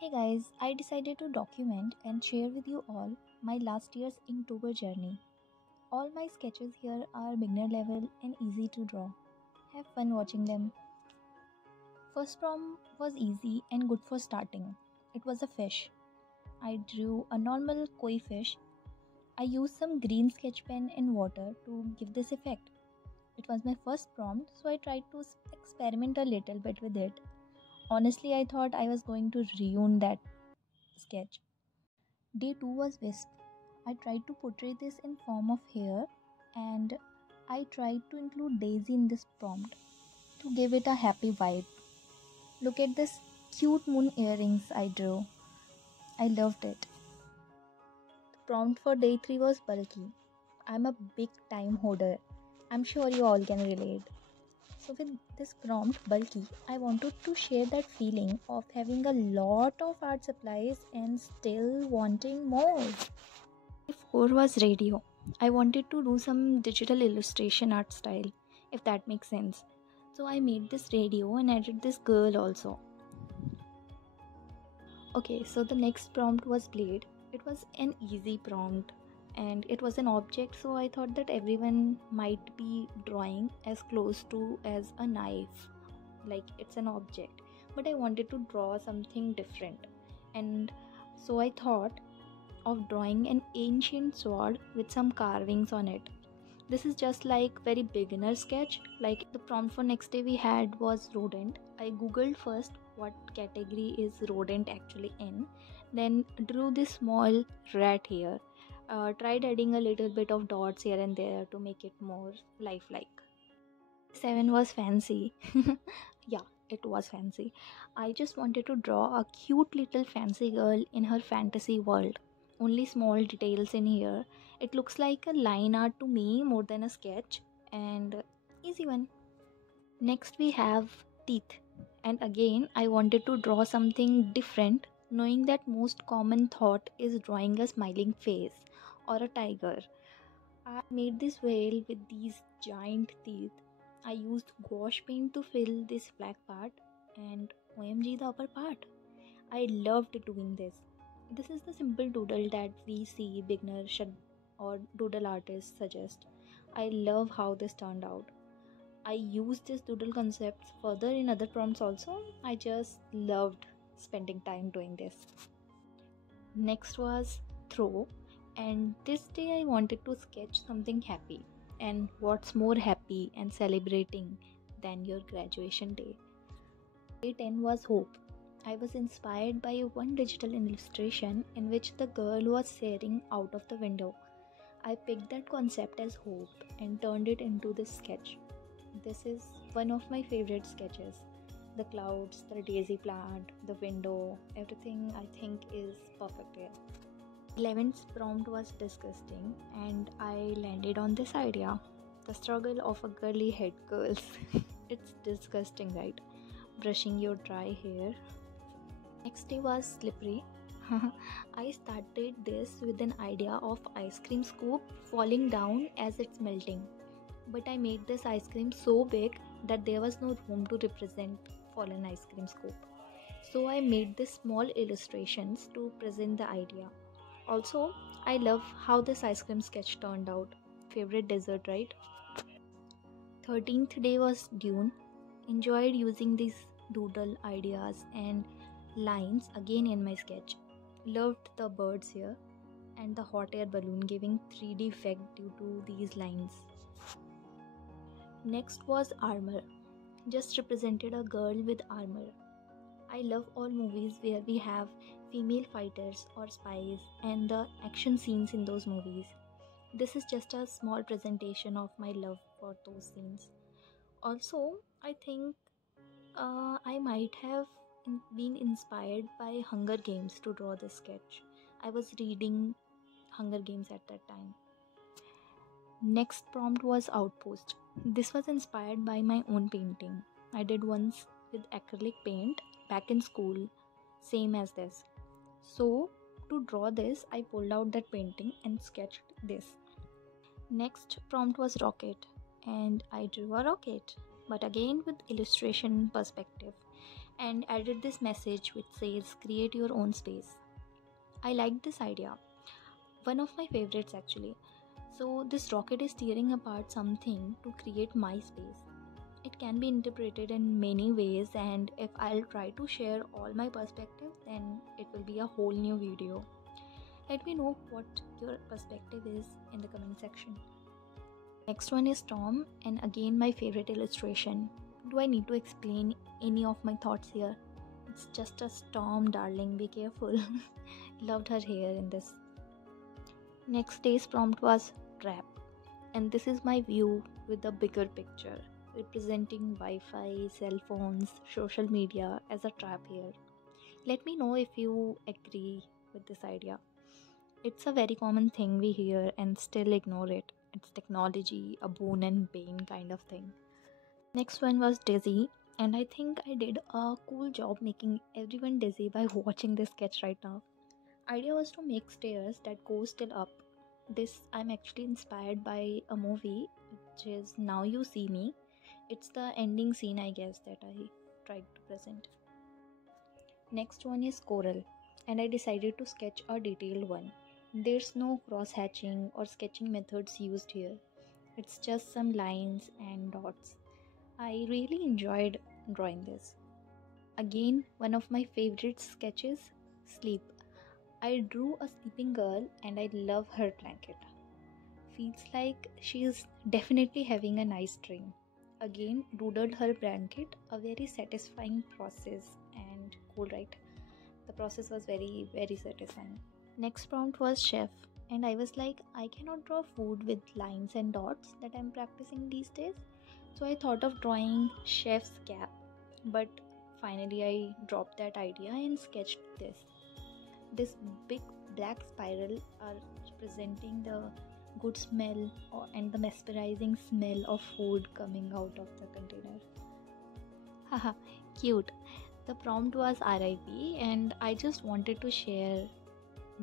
Hey guys, I decided to document and share with you all my last year's Inktober journey. All my sketches here are beginner level and easy to draw. Have fun watching them. First prompt was easy and good for starting. It was a fish. I drew a normal koi fish. I used some green sketch pen and water to give this effect. It was my first prompt, so I tried to experiment a little bit with it. Honestly, I thought I was going to ruin that sketch. Day 2 was wisp. I tried to portray this in form of hair and I tried to include Daisy in this prompt to give it a happy vibe. Look at this cute moon earrings I drew. I loved it. The prompt for day 3 was bulky. I'm a big time hoarder. I'm sure you all can relate. So with this prompt bulky, I wanted to share that feeling of having a lot of art supplies and still wanting more. 4 was radio. I wanted to do some digital illustration art style, if that makes sense. So I made this radio and added this girl also. Okay, so the next prompt was blade. It was an easy prompt and it was an object, so I thought that everyone might be drawing as close to as a knife, like it's an object. But I wanted to draw something different, and so I thought of drawing an ancient sword with some carvings on it. This is just like very beginner sketch. Like the prompt for next day we had was rodent. I googled first what category is rodent actually in, then drew this small rat here. Tried adding a little bit of dots here and there to make it more lifelike. 7 was fancy. Yeah, it was fancy. I just wanted to draw a cute little fancy girl in her fantasy world. Only small details in here. It looks like a line art to me more than a sketch, and easy one. Next we have teeth. And again I wanted to draw something different, knowing that most common thought is drawing a smiling face or a tiger. I made this whale with these giant teeth. I used gouache paint to fill this black part and OMG the upper part. I loved doing this. This is the simple doodle that we see beginners should or doodle artists suggest. I love how this turned out. I used this doodle concepts further in other prompts also. I just loved spending time doing this. Next was throw, and this day I wanted to sketch something happy. And what's more happy and celebrating than your graduation day? Day 10 was hope. I was inspired by one digital illustration in which the girl was staring out of the window. I picked that concept as hope and turned it into this sketch. This is one of my favorite sketches. The clouds, the daisy plant, the window, everything I think is perfect here. 11th prompt was disgusting and I landed on this idea. The struggle of a girly head girls. It's disgusting, right? Brushing your dry hair. Next day was slippery. I started this with an idea of ice cream scoop falling down as it's melting. But I made this ice cream so big that there was no room to represent fallen ice cream scoop. So I made these small illustrations to present the idea. Also, I love how this ice cream sketch turned out. Favorite dessert, right? 13th day was Dune. Enjoyed using these doodle ideas and lines again in my sketch. Loved the birds here and the hot air balloon giving 3D effect due to these lines. Next was armor. Just represented a girl with armor. I love all movies where we have female fighters or spies and the action scenes in those movies. This is just a small presentation of my love for those scenes. Also, I think I might have been inspired by Hunger Games to draw this sketch. I was reading Hunger Games at that time. Next prompt was Outpost. This was inspired by my own painting. I did once with acrylic paint back in school, same as this. So, to draw this, I pulled out that painting and sketched this. Next prompt was rocket, and I drew a rocket, but again with illustration perspective. and added this message which says create your own space. I liked this idea, one of my favorites actually. So, this rocket is tearing apart something to create my space. It can be interpreted in many ways, and if I'll try to share all my perspective, then it will be a whole new video. Let me know what your perspective is in the comment section. Next one is Tom, and again my favorite illustration. Do I need to explain any of my thoughts here? It's just a storm, darling, be careful. Loved her hair in this. Next day's prompt was trap, and this is my view with the bigger picture, representing Wi Fi, cell phones, social media as a trap here. Let me know if you agree with this idea. It's a very common thing we hear and still ignore it. It's technology, a boon and bane kind of thing. Next one was dizzy, and I think I did a cool job making everyone dizzy by watching this sketch right now. Idea was to make stairs that go still up. This I'm actually inspired by a movie which is Now You See Me. It's the ending scene I guess that I tried to present. Next one is coral, and I decided to sketch a detailed one. There's no cross hatching or sketching methods used here. It's just some lines and dots. I really enjoyed drawing this. Again, one of my favorite sketches, sleep. I drew a sleeping girl and I love her blanket. Feels like she's definitely having a nice dream. Again, doodled her blanket, a very satisfying process and cool, right? The process was very, very satisfying. Next prompt was chef, and I was like, I cannot draw food with lines and dots that I'm practicing these days. So I thought of drawing chef's cap, but finally I dropped that idea and sketched this. This big black spiral are representing the good smell and the mesmerizing smell of food coming out of the container. Haha, cute. The prompt was RIP, and I just wanted to share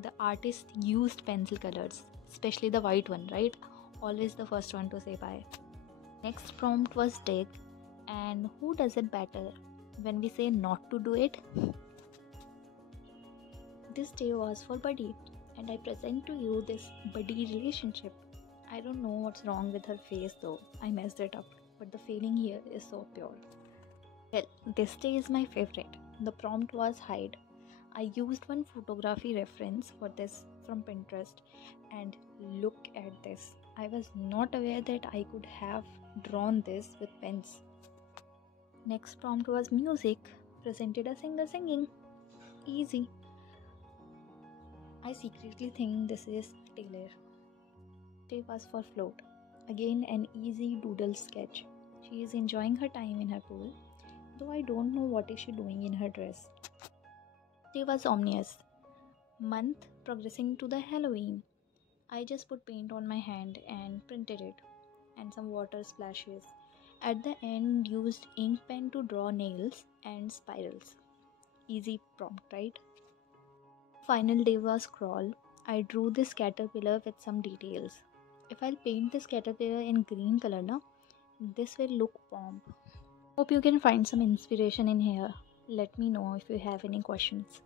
the artist used pencil colors, especially the white one, right? Always the first one to say bye. Next prompt was dig, and who does it better when we say not to do it? This day was for Buddy, and I present to you this buddy relationship. I don't know what's wrong with her face though, I messed it up, but the feeling here is so pure. Well, this day is my favorite. The prompt was hide. I used one photography reference for this from Pinterest, and look at this. I was not aware that I could have drawn this with pens. Next prompt was music. Presented a singer singing. Easy. I secretly think this is Taylor. Day was for float. Again, an easy doodle sketch. She is enjoying her time in her pool, though I don't know what is she doing in her dress. Day was ominous. Month progressing to the Halloween. I just put paint on my hand and printed it, and some water splashes. At the end, used ink pen to draw nails and spirals. Easy prompt, right? Final day was crawl. I drew this caterpillar with some details. If I'll paint this caterpillar in green color now, this will look pomp. Hope you can find some inspiration in here. Let me know if you have any questions.